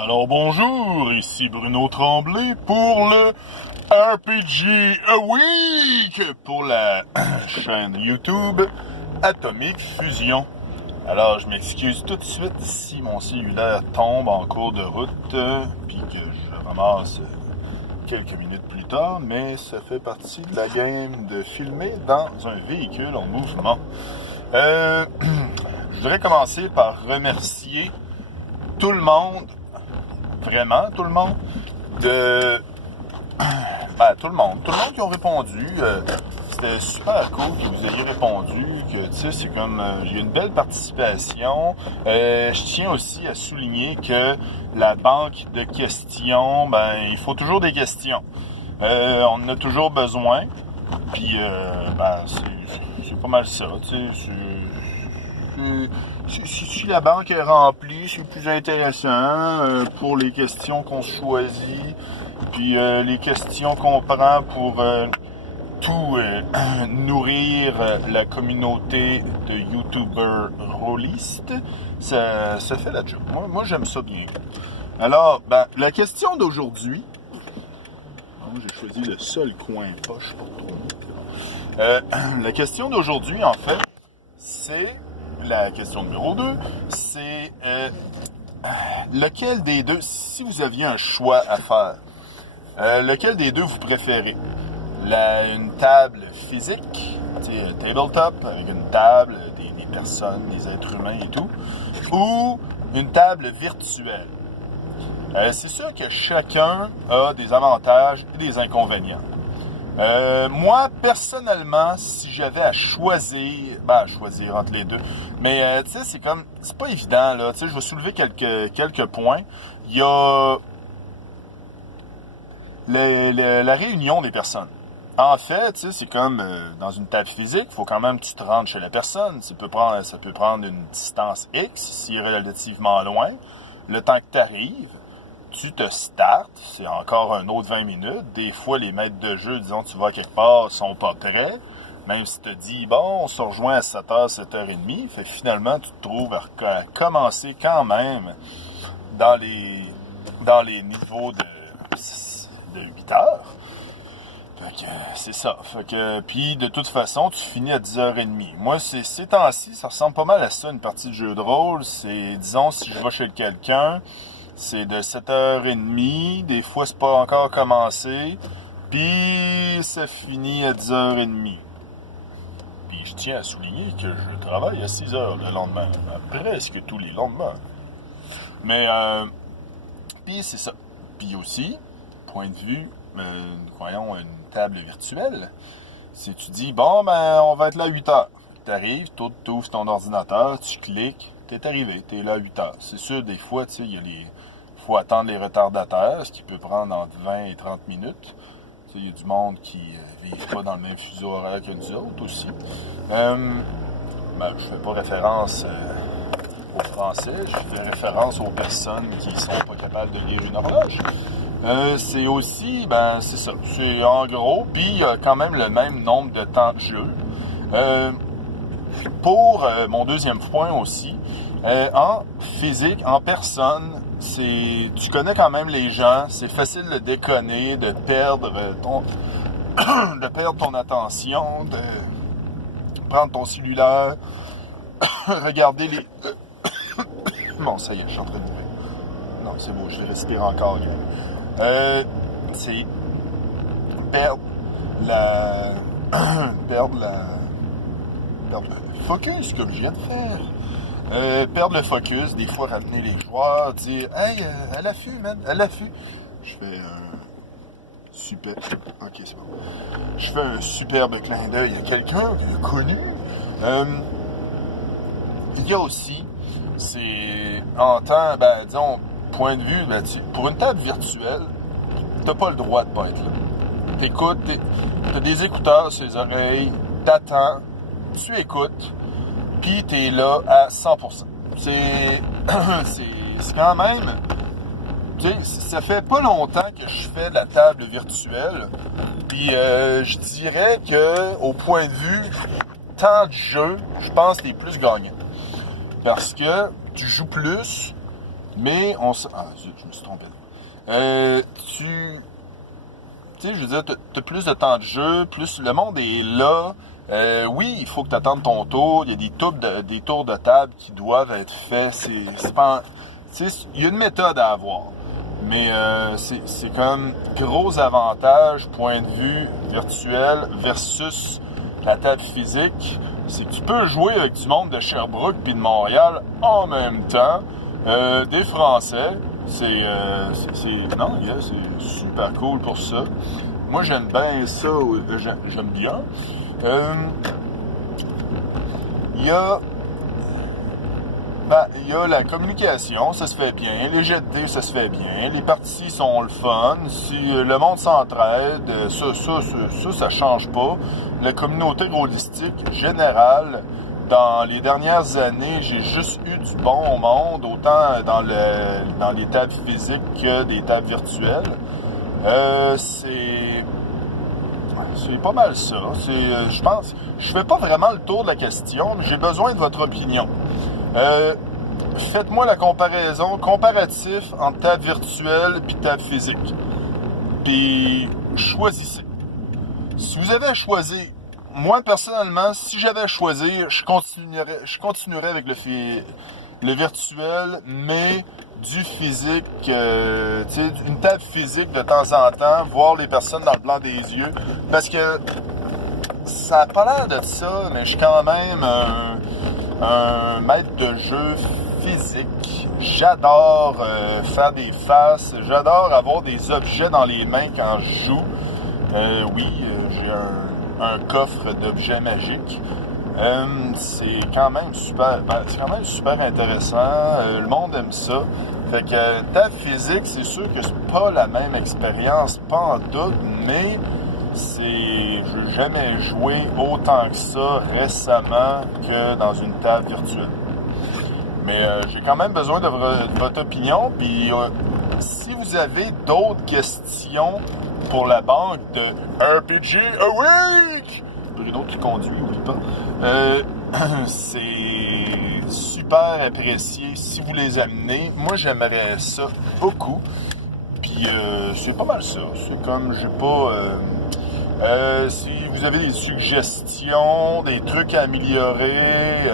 Alors bonjour, ici Bruno Tremblay pour le RPG A Week pour la chaîne YouTube Atomic Fusion. Alors je m'excuse tout de suite si mon cellulaire tombe en cours de route puis que je ramasse quelques minutes plus tard, mais ça fait partie de la game de filmer dans un véhicule en mouvement. Je voudrais commencer par remercier tout le monde, vraiment tout le monde, tout le monde qui ont répondu. C'était super cool que vous ayez répondu, que tu sais, c'est comme, j'ai une belle participation. Je tiens aussi à souligner que la banque de questions, il faut toujours des questions. On en a toujours besoin, puis c'est pas mal ça, tu sais, si la banque est remplie, c'est plus intéressant pour les questions qu'on choisit, puis les questions qu'on prend pour nourrir la communauté de YouTubers rôlistes. Ça fait la job. Moi j'aime ça bien. Alors, la question d'aujourd'hui, j'ai choisi le seul coin poche pour tourner. La question d'aujourd'hui, en fait, c'est la question numéro 2, c'est lequel des deux, si vous aviez un choix à faire, lequel des deux vous préférez? Une table physique, un tabletop avec une table, des personnes, des êtres humains et tout, ou une table virtuelle? C'est sûr que chacun a des avantages et des inconvénients. Moi, personnellement, si j'avais à choisir entre les deux, mais tu sais, c'est pas évident, là, tu sais, je vais soulever quelques points. Il y a la réunion des personnes. En fait, tu sais, c'est comme dans une table physique, il faut quand même que tu te rendes chez la personne. Ça peut prendre une distance X, si est relativement loin. Le temps que tu arrives, tu te startes, c'est encore un autre 20 minutes. Des fois, les maîtres de jeu, disons, tu vas quelque part, sont pas prêts. Même si tu te dis, bon, on se rejoint à 7h, 7h30. Fait que finalement, tu te trouves à commencer quand même dans les niveaux de 8 heures. Fait que c'est ça. Fait que, puis de toute façon, tu finis à 10h30. Moi, ces temps-ci, ça ressemble pas mal à ça, une partie de jeu de rôle. C'est, disons, si je vais chez quelqu'un, c'est de 7h30, des fois c'est pas encore commencé, puis ça finit à 10h30. Puis je tiens à souligner que je travaille à 6h le lendemain, presque tous les lendemains. Mais, puis c'est ça. Puis aussi, point de vue, voyons, une table virtuelle, si tu dis, on va être là à 8h. Tu arrives, tu ouvres ton ordinateur, tu cliques, t'es arrivé, t'es là à 8h. C'est sûr, des fois, tu sais, il faut attendre les retardataires, ce qui peut prendre entre 20 et 30 minutes. Il y a du monde qui ne vit pas dans le même fuseau horaire que nous autres aussi. Je ne fais pas référence aux Français, je fais référence aux personnes qui ne sont pas capables de lire une horloge. C'est aussi, c'est ça. C'est en gros, puis il y a quand même le même nombre de temps de jeu. Pour mon deuxième point aussi, en physique, en personne, tu connais quand même les gens, c'est facile de déconner, de perdre ton attention, de prendre ton cellulaire, regarder les... Bon, ça y est, je suis en train de mourir. Non, c'est beau, je vais respirer encore. C'est perdre le focus, comme je viens de faire. Perdre le focus, des fois ramener les joueurs, dire « Hey, à l'affût, man, à l'affût! » Je fais un super... Ok, c'est bon. Je fais un superbe clin d'œil à quelqu'un que j'ai connu. Il y a aussi, c'est en temps, disons, point de vue, pour une table virtuelle, t'as pas le droit de pas être là. T'écoutes, t'as des écouteurs sur les oreilles, t'attends, tu écoutes, puis t'es là à 100%. C'est quand même... Tu sais, ça fait pas longtemps que je fais de la table virtuelle, puis je dirais que au point de vue temps de jeu, je pense que t'es plus gagnant. Parce que tu joues plus, Mais ah, zut, je me suis trompé. Tu sais, je veux dire, t'as plus de temps de jeu, plus le monde est là. Oui, il faut que tu attendes ton tour. Il y a des tours de table qui doivent être faits. C'est pas, tu sais, il y a une méthode à avoir. Mais c'est comme gros avantage, point de vue virtuel versus la table physique. C'est que tu peux jouer avec du monde de Sherbrooke puis de Montréal en même temps. Des Français. Non, c'est super cool pour ça. Moi, j'aime bien ça. J'aime bien. Il y a la communication, ça se fait bien. Les jets de dés, ça se fait bien. Les parties sont le fun. Si le monde s'entraide, ça change pas. La communauté holistique générale, dans les dernières années, j'ai juste eu du bon monde, autant dans les tables physiques que des tables virtuelles. C'est pas mal ça. Je pense, je fais pas vraiment le tour de la question, mais j'ai besoin de votre opinion. Faites-moi la comparatif entre table virtuelle et table physique. Puis choisissez. Si vous avez à choisir, moi personnellement, si j'avais à choisir, je continuerais avec le virtuel, mais du physique, tu sais, une table physique de temps en temps, voir les personnes dans le blanc des yeux, parce que ça a pas l'air de ça, mais je suis quand même un maître de jeu physique. J'adore faire des faces, j'adore avoir des objets dans les mains quand je joue. J'ai un coffre d'objets magiques. C'est quand même super intéressant. Le monde aime ça. Fait que table physique, c'est sûr que c'est pas la même expérience, pas en doute, mais j'ai jamais joué autant que ça récemment que dans une table virtuelle. Mais j'ai quand même besoin de votre opinion. Puis si vous avez d'autres questions pour la banque de RPG Awake, Bruno qui conduit, oublie pas. C'est super apprécié si vous les amenez. Moi, j'aimerais ça beaucoup. Puis c'est pas mal ça. C'est comme, j'ai pas... si vous avez des suggestions, des trucs à améliorer,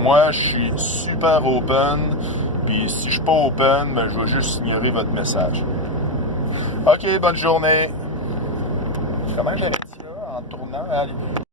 moi, je suis super open. Puis si je suis pas open, ben, je vais juste ignorer votre message. OK, bonne journée. Comment j'arrête ça en tournant? Allez.